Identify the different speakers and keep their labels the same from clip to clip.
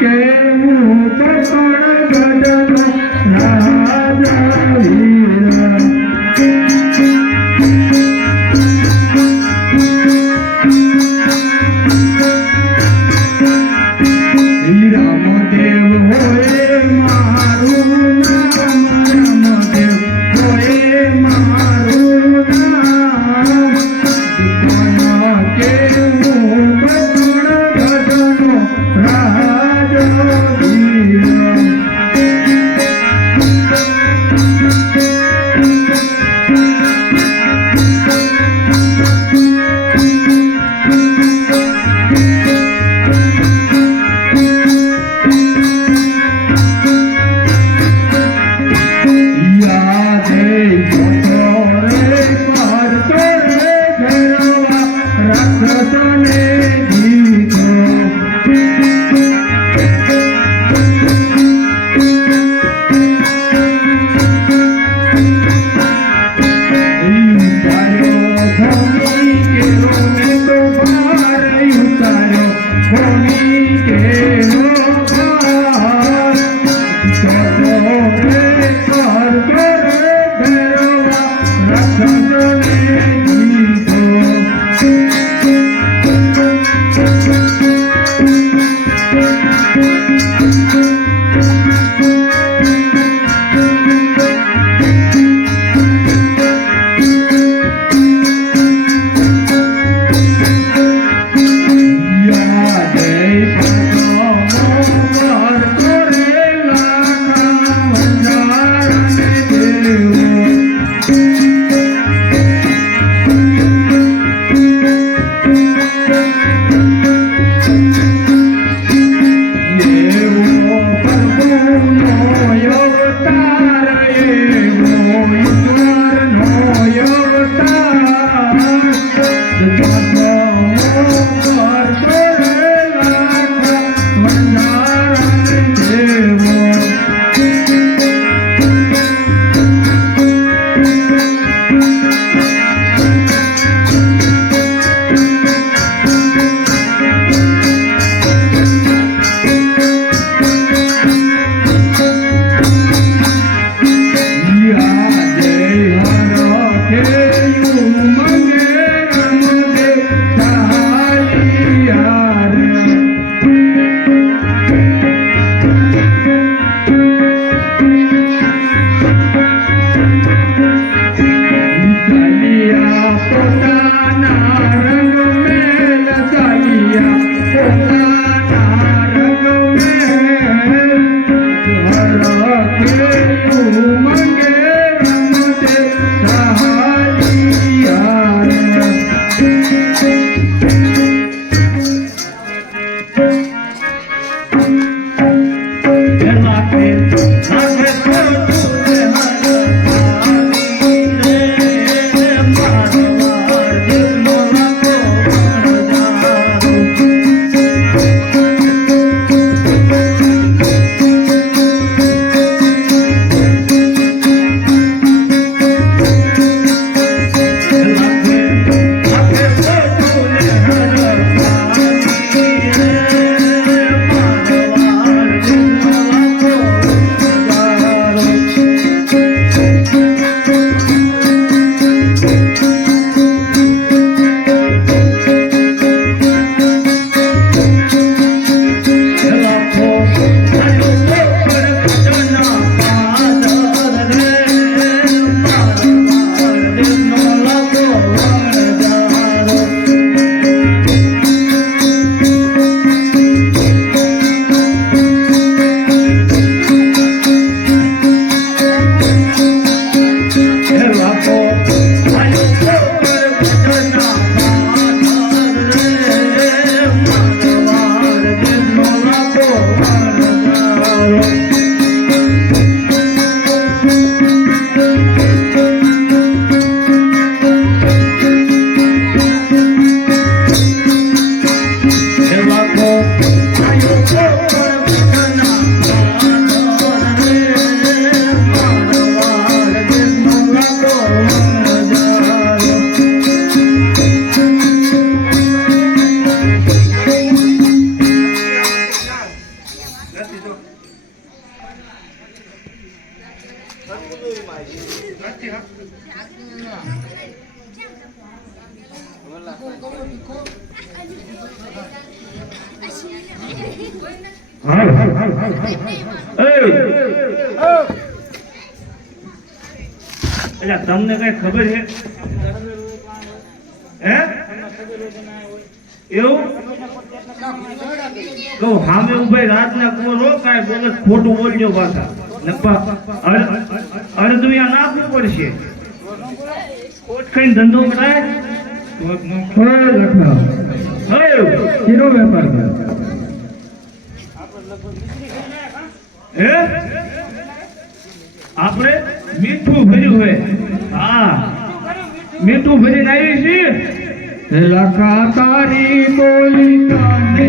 Speaker 1: કેવું
Speaker 2: એટલે તમને કઈ ખબર છે? હે? એવું? કહું સામે ઊભા રાતના કોરો કાંઈ બોલે ખોટું બોલજો પાછા. તમે આ નાખવું પડશે ખાઈને ધંધો કરાય?
Speaker 3: વેપાર કરે
Speaker 2: આપણે મીઠું ભર્યું હોય હા. મીઠું ભરીને આવી છીએ.
Speaker 3: લખા તારી બોલી તને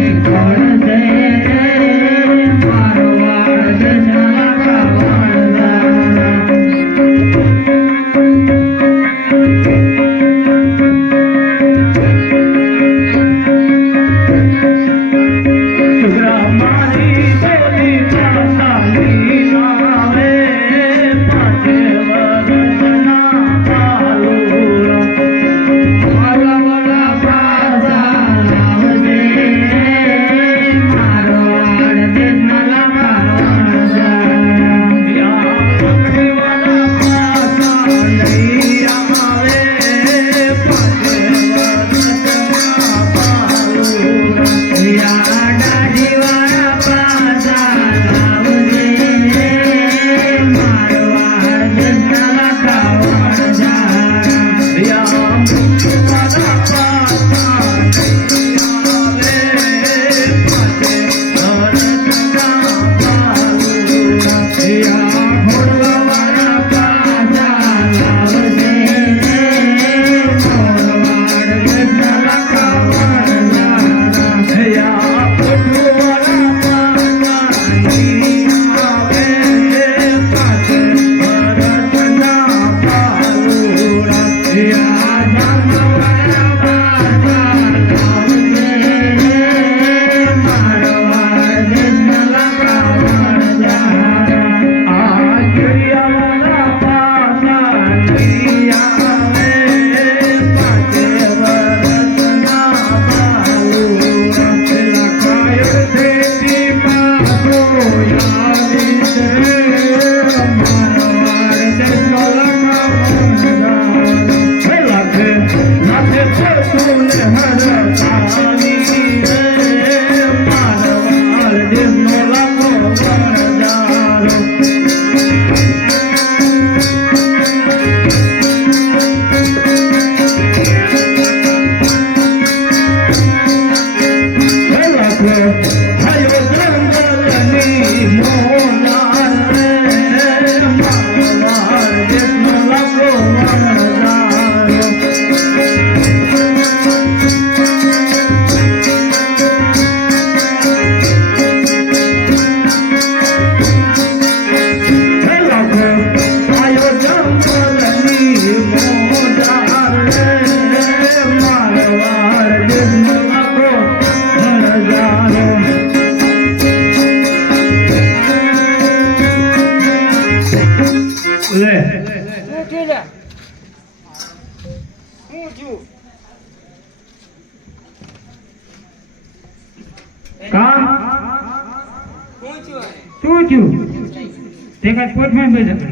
Speaker 2: તે કાંઈ બે બેઠા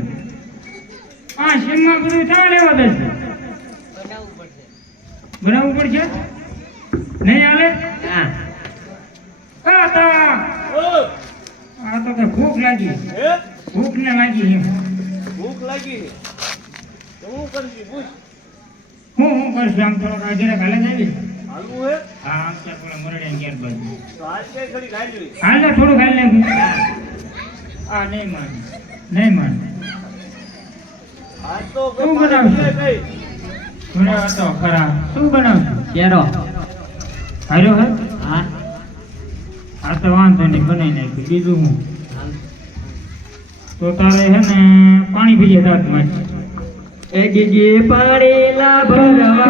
Speaker 2: હા સીમમાં બધું ચા લેવા દે છે. બનાવવું પડશે? નહીં હાલે? હા. તા આ તો કે ભૂખ લાગી. ભૂખ ને લાગી એમ.
Speaker 4: ભૂખ લાગી? તો હું કરશું? પૂછ.
Speaker 2: હું હું કરશું? આમ થોડોક આગળ હાલે જાવી
Speaker 4: હાલવું હે?
Speaker 2: હા આમ તો થોડા મરડે ઘેર બાજુ.
Speaker 4: હાલ
Speaker 2: થોડું ખાઈ નાખ્યું હા નહીં માન. નહીં માન.
Speaker 4: તો
Speaker 2: શું બનાવશું? હતો ખરા શું બનાવશું?
Speaker 3: કેરો.
Speaker 2: હાર્યો હે?
Speaker 3: હા.
Speaker 2: આ તો વાંધો નહીં બનાવી નાખ્યું બીજું હું? તો તારે હે ને પાણી પીએ દાંતમાં
Speaker 3: એ જીજી પાડેલા ભરવા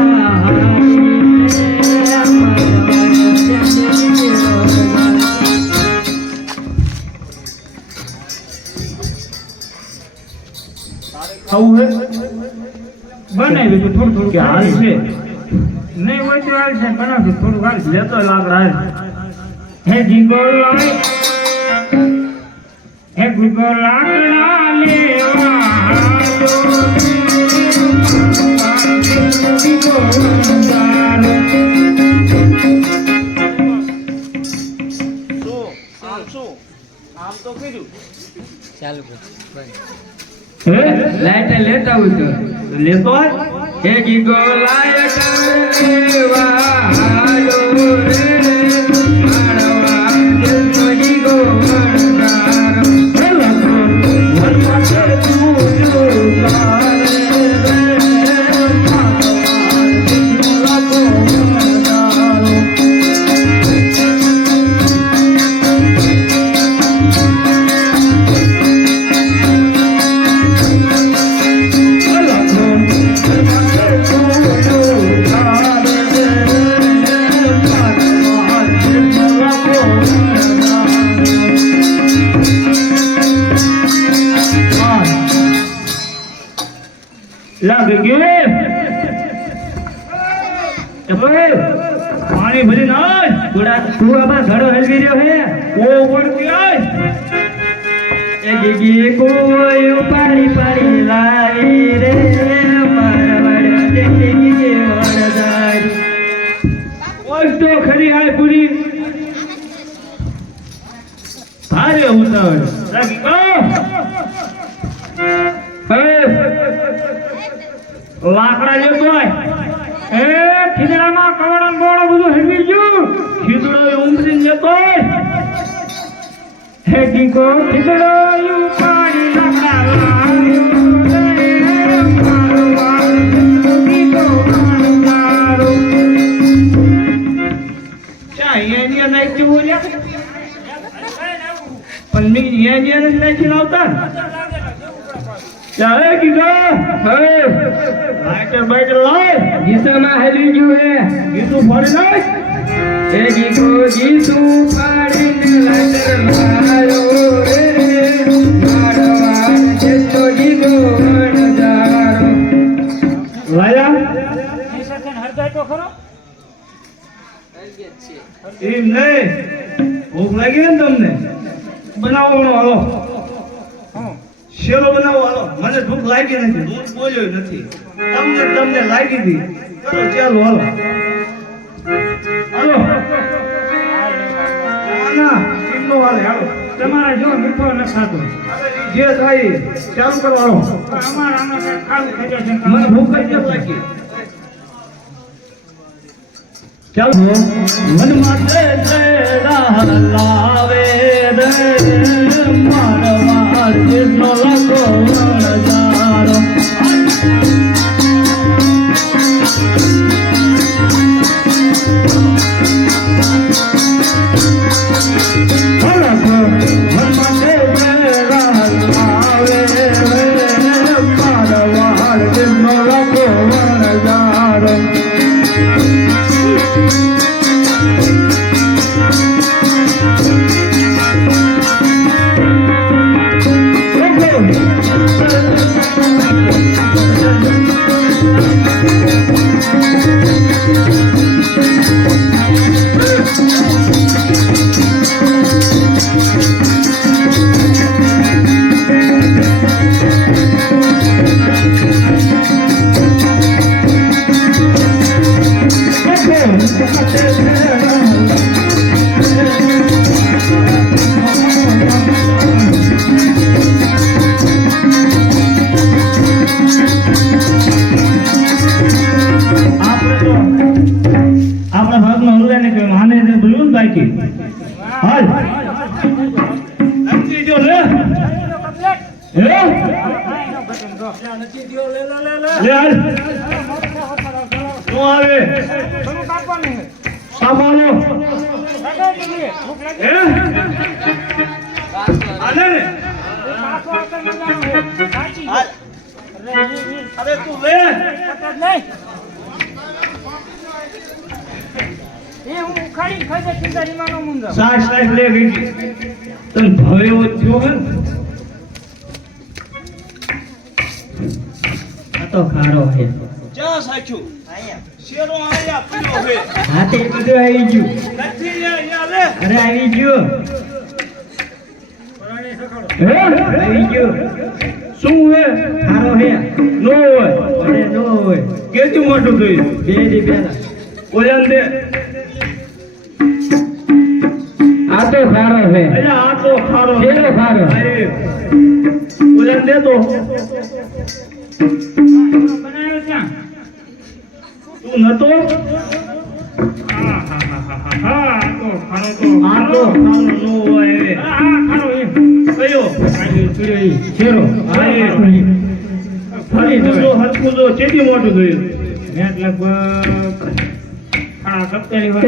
Speaker 3: ખાવું હે?
Speaker 2: બનાવી તો થોડું થોડું
Speaker 3: કે હાલ છે?
Speaker 2: નહીં હોય તો હાલ છે બનાવજો થોડું હાલ.
Speaker 3: લેતો લાગ હાલ.
Speaker 2: હે જીગો લાય હે ગુગો લાકડા લેવા ચાલુ જીગો લાઈટ લેતા હું તો.
Speaker 3: લેતો.
Speaker 2: હે જીગો લાય લેવા આયો રે.
Speaker 3: લાગે ગયું ભાઈ, પાણી ભરી નાખ.
Speaker 2: થોડા તું આમાં ઘડો હલવી રહ્યો હે?
Speaker 3: ઓ વળતી આય
Speaker 2: એ ગીગી કોઈ પાડી પાડી લાવી રે. મારા વાડા તે ગીગી વડદારી
Speaker 3: ઓય તો ખરી હાય પૂરી. ભારે ઉતાવળ. લાગી ગયો લાકડા લેતો હોય
Speaker 2: એ ખીજડામાં કવડન બોળો બધું હલવી ગયું.
Speaker 3: ખીદડો ઉમરીને જતો
Speaker 2: હે ગીકો ખીજડો ઉપાડી પાડી લાકડા
Speaker 3: ચા અહીંયા નાખી જ નાખીને આવતા ચાલે કીધો હે લાઈટર બાઈટર લાય
Speaker 2: ગીસામાં હલવી ગયું હે
Speaker 3: ગીતું ફોડી નાખ
Speaker 2: એ ગીસુ પાડીને લાડર લાયો રે મારો ગીગો વણગારો
Speaker 3: લાયા એમ નહીં ભૂખ લાગી ને તમને બનાવો હમણાં હાલો શેરો બનાવો હાલો મને ભૂખ લાગી નથી દૂધ બોલ્યો નથી તમને તમને લાગી દી ચલો ચાલો હાલો. હાલો. ના ના વાલે હાલો.
Speaker 2: તમારે જો મીઠો ન સાતો
Speaker 3: જે થાય ચાલુ કરવાનો.
Speaker 2: અમાર કંઈ ખાવું થઈ જશે
Speaker 3: મને ભૂખ જ લાગી. ચાલો. મન માટે તેરા લાવે રે મારવા જેનો લગો વણજારો અરે તું લે થયો હે
Speaker 2: જ્યાં શેરો આયા
Speaker 5: હાથે બધું આવી ગયું.
Speaker 2: નથી રે
Speaker 5: અરે આવી ગયું. આવી ગયું.
Speaker 3: શું હે
Speaker 5: ખારો હે
Speaker 3: નો હોય
Speaker 5: અરે નો હોય
Speaker 3: કેટલું મોટું થયું
Speaker 5: બે દી પહેલા
Speaker 3: ઓલાને દે
Speaker 5: આ તો ખારો છે
Speaker 3: અરે આ તો ખારો છે.
Speaker 5: ખારો?
Speaker 3: અરે, ઓલાને દે તો
Speaker 5: બનાવ્યો ક્યાં
Speaker 3: તું નતો
Speaker 5: હા હા હા હા હા આ તો ખારો તો
Speaker 3: આ તો ખારો નો હોય
Speaker 5: આ ખારો ફરી
Speaker 3: હરખું જો, હરખું જો, કેટલી મોટું થયું.
Speaker 5: મેં લગભગ આ સપ્તાહની વાર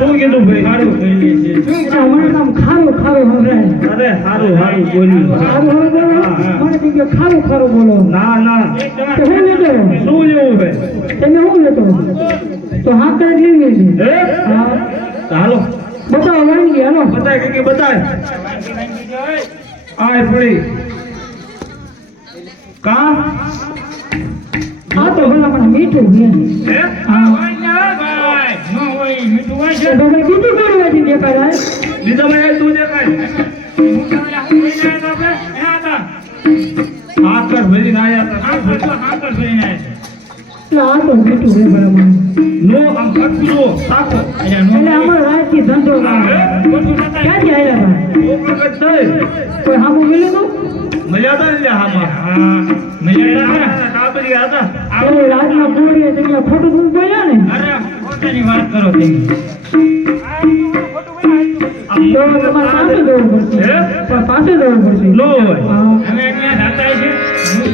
Speaker 3: શું કીધું ભાઈ
Speaker 5: ખારું કહીએ છીએ
Speaker 6: ખારો ખારો સંભળાય
Speaker 3: અરે સારું સારું બોલ્યું
Speaker 6: ખારું સંભળાય મને કીધું ખારો ખારું બોલો.
Speaker 3: ના ના.
Speaker 6: તો હું લેતો?
Speaker 3: શું લેવું ભાઈ
Speaker 6: તમે હું લેતો? તો હા કરે લઈ લેજે.
Speaker 3: હે? હાલો.
Speaker 6: બતાવો વાળી ગયા હાલો.
Speaker 3: બતાય કે બતાય. આય પડી કા?
Speaker 6: આ તો ભલા મને મીઠું
Speaker 3: હે?
Speaker 5: હે. છે
Speaker 6: તો ભાઈ બીજું કોણ વાંચી દેખાડાય
Speaker 3: દીધા ભાઈ તું દેખાય
Speaker 5: હું તમને આખું લઈને આવ્યો તો આપણે એના હતા
Speaker 3: આકર ભરી ના આયા
Speaker 5: આ હાકર જોઈને આવ્યા
Speaker 6: એટલે આ તો
Speaker 3: નો
Speaker 5: નો
Speaker 6: કોઈ સામું મળ્યું તું
Speaker 3: તો
Speaker 6: ખોટું બોલ્યા ને
Speaker 5: અરે ખોટાની વાત કરો તમે.
Speaker 6: તો પાસે જવું પડશે. પાસે
Speaker 5: જાતા છે.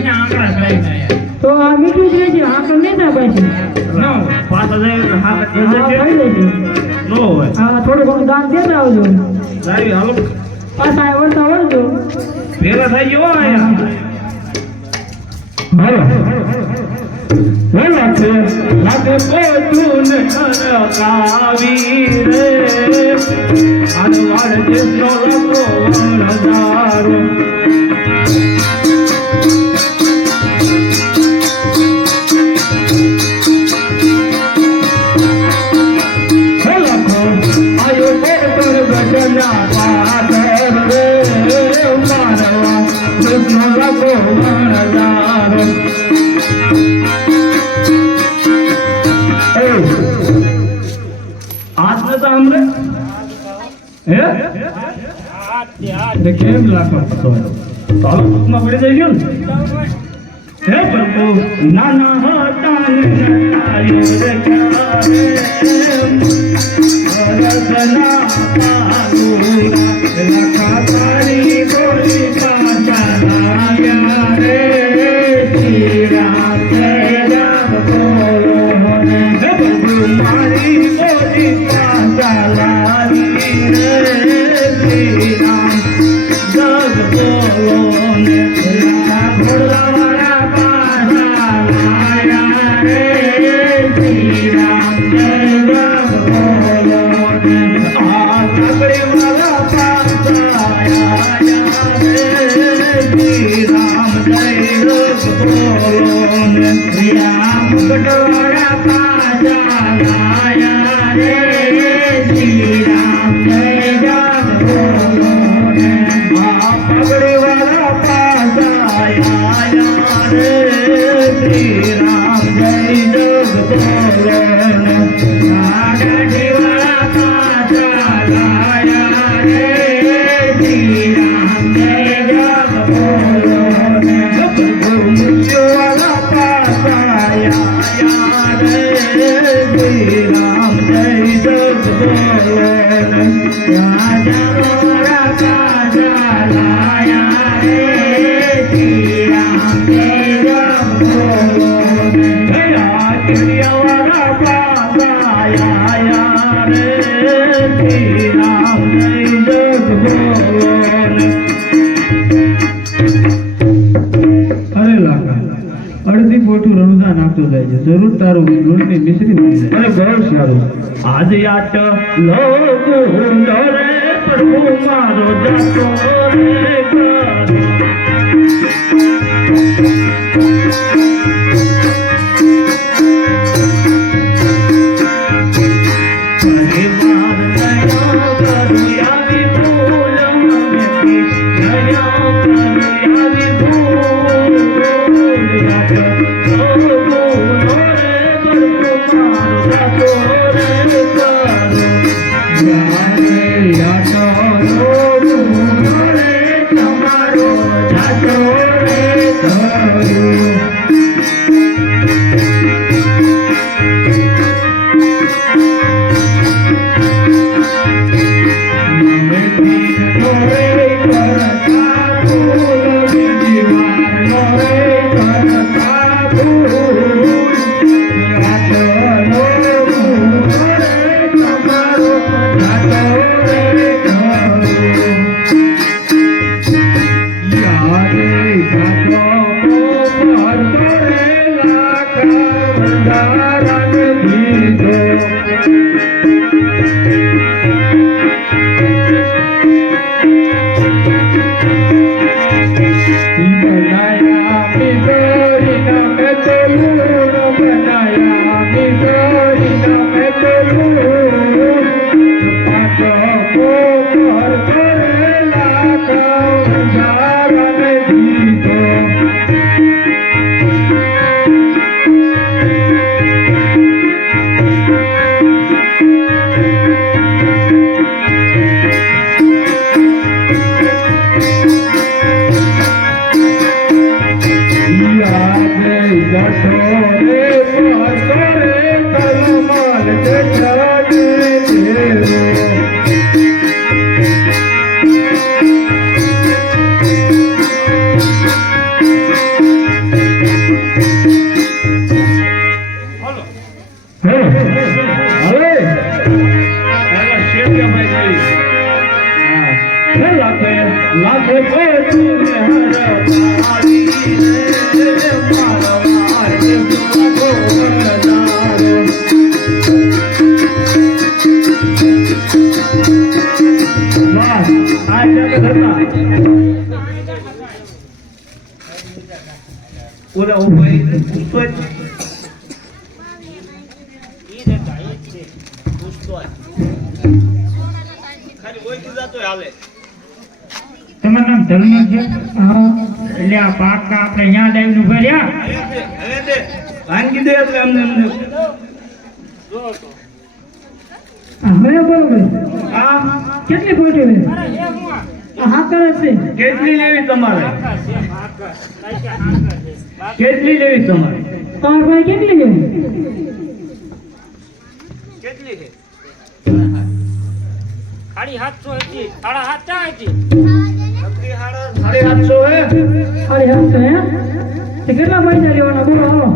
Speaker 5: આંકડા
Speaker 6: તો આ મીઠું જ છે હા નહીં
Speaker 5: ના
Speaker 3: હા હોય.
Speaker 6: હા થોડું ઘણું દાન દેતા આવજો.
Speaker 3: સારી હાલો.
Speaker 6: પાછા વળતા વળજો.
Speaker 3: ભેગા થઈ ગયો આયા
Speaker 5: હાલો.
Speaker 3: લાગે પોતું ને કાવી રે. આનવાળ જેસનો લખો વણદારો હે લખો, આયો પોતર બજના પાદર રે મારવા જેસનો લખો વણદારો નતા હમરે હે કેમ લાખો હતો તો હાલો ભૂખમાં પડી જઈ ગયો ને હે પ્રભુ નાના હતા ને નટાયો શ્રી
Speaker 7: અડધી પોઠું રણુદા નાખતો જાય છે. જરૂર તારું લૂણની મિશ્રી બની જાય.
Speaker 3: અને બહુ સારું આજ યાત લોકો રે, પ્રભુ મારો જતો રે Thank અરે તમારું
Speaker 5: નામ ધર્મ છે? એટલે આ પાક આપણે અહીંયા લાવીને ઊભા રહ્યા.
Speaker 2: હવે દે,
Speaker 3: એટલે અમને અમને
Speaker 6: હવે બરોબર
Speaker 3: આ
Speaker 6: કેટલી ખોટી હોય? હાકર છે.
Speaker 3: કેટલી લેવી તમારે? કેટલી લેવી તમારે?
Speaker 6: તમારે ભાઈ કેટલી લેવી?
Speaker 2: કેટલી છે?
Speaker 5: ખાલી સાતસો હતી સાડા સાત ચા હતી
Speaker 3: સાડી સાતસો હે?
Speaker 6: સાડી સાતસો હે? તે કેટલા પૈસા લેવાના? બોલો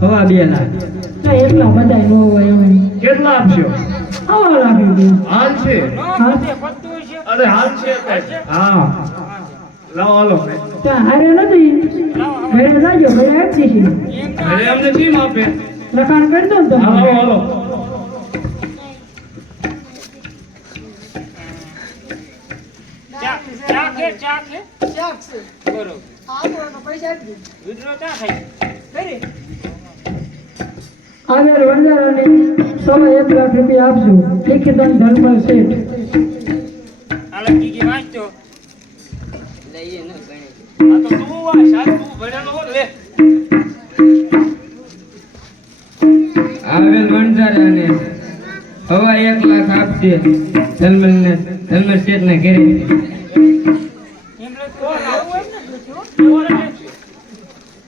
Speaker 7: હવા બે લાખ.
Speaker 6: એટલા બધા ન હોય એમ
Speaker 3: કેટલા આપશો?
Speaker 6: આવા લાગ્યું ગયું
Speaker 3: હાલ છે? અરે હાલ છે હા. લાવો હાલો.
Speaker 6: ત્યાં હારે નથી. ઘરે જાજો ઘરે આપી છે
Speaker 3: ઘરે અમને કેમ આપે?
Speaker 6: લખાણ કરી દો ને તમે.
Speaker 3: હાલો. હાલો
Speaker 5: ચા ચા કે પૈસા આપી દીધું વિદ્રોહ ચા થાય
Speaker 6: આગળ વંજારાને સવા એક લાખ રૂપિયા આપજો લિખિતન ધર્મલ શેઠ.
Speaker 5: આ
Speaker 2: આ તો તું આ શાક તું ભણેલો હો લે.
Speaker 7: આવેલ વણઝારાને હવા એક લાખ આપશે ધર્મલને ધર્મલ શેઠને ઘેરે.
Speaker 5: એમ લખતો આવું એમ ને હા ત્યાંથી રાખી દઈશ તમારે
Speaker 3: હે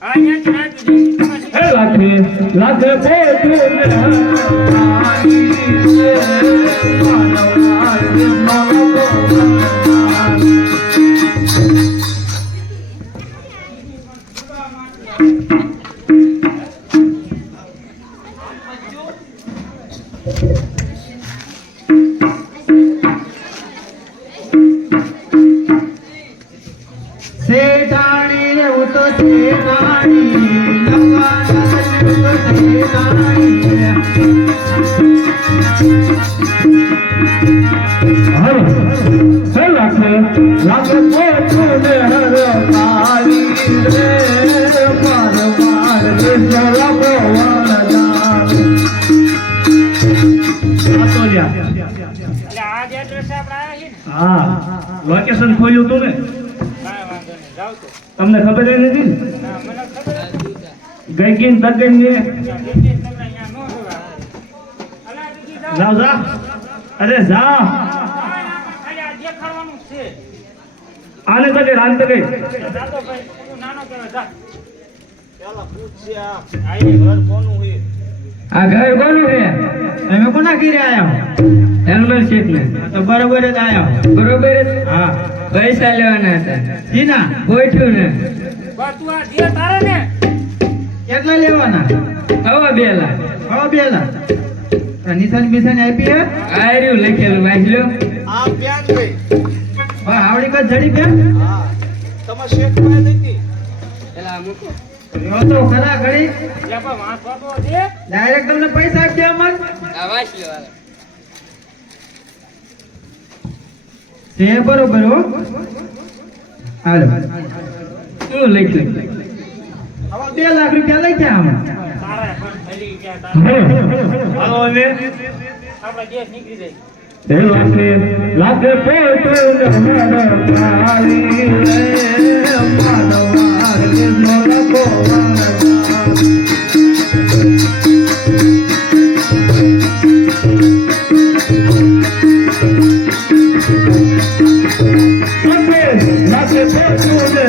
Speaker 3: લાખે લાખે પોતું લોકેશન ખોલ્યું તું ને? તમને ખબર ય નથી? ગઈ ગઈ તગન ને
Speaker 5: જાઓ
Speaker 3: જા. અરે જા.
Speaker 5: જ
Speaker 3: આને તગે રાન તગે
Speaker 5: જાતો ભાઈ તું નાનો કહેવાય જા.
Speaker 2: પેલા પૂછશે આ આ ઘર કોનું છે
Speaker 7: આ ઘર કોનું છે?
Speaker 3: તમે કોના ઘીરે આવ્યા
Speaker 7: ધર્મલ શેઠ ને
Speaker 3: તો બરોબર જ આવ્યા
Speaker 7: બરોબર જ?
Speaker 3: હા.
Speaker 7: પૈસા લેવાના હતા.
Speaker 3: જીના?
Speaker 7: ગોઠ્યું ને.
Speaker 5: તારે ને?
Speaker 3: કેટલા લેવાના?
Speaker 7: હવે બે લાખ.
Speaker 3: હવે બે લાખ. નિશાન બિશાન આપી હે?
Speaker 7: આયર્યું લખેલું વાંચલો
Speaker 2: આ પ્યાન ભાઈ
Speaker 3: બા આવડી કદ જડી બેન?
Speaker 2: હા. તમે શેઠ પાસે નથી
Speaker 7: પેલા મૂકો.
Speaker 3: યો ખરા ઘડી
Speaker 5: લે
Speaker 3: ડાયરેક્ટ તમને પૈસા આપજે અમર
Speaker 7: આ વાંચ લો હાલો.
Speaker 3: તે બરોબર હો. હાલો.
Speaker 7: શું લખ્યું?
Speaker 3: હવે બે લાખ રૂપિયા લઈ ગયા આમાં. લાખે પોતે નમન રે માનવા રે નલકો લાખે પોતે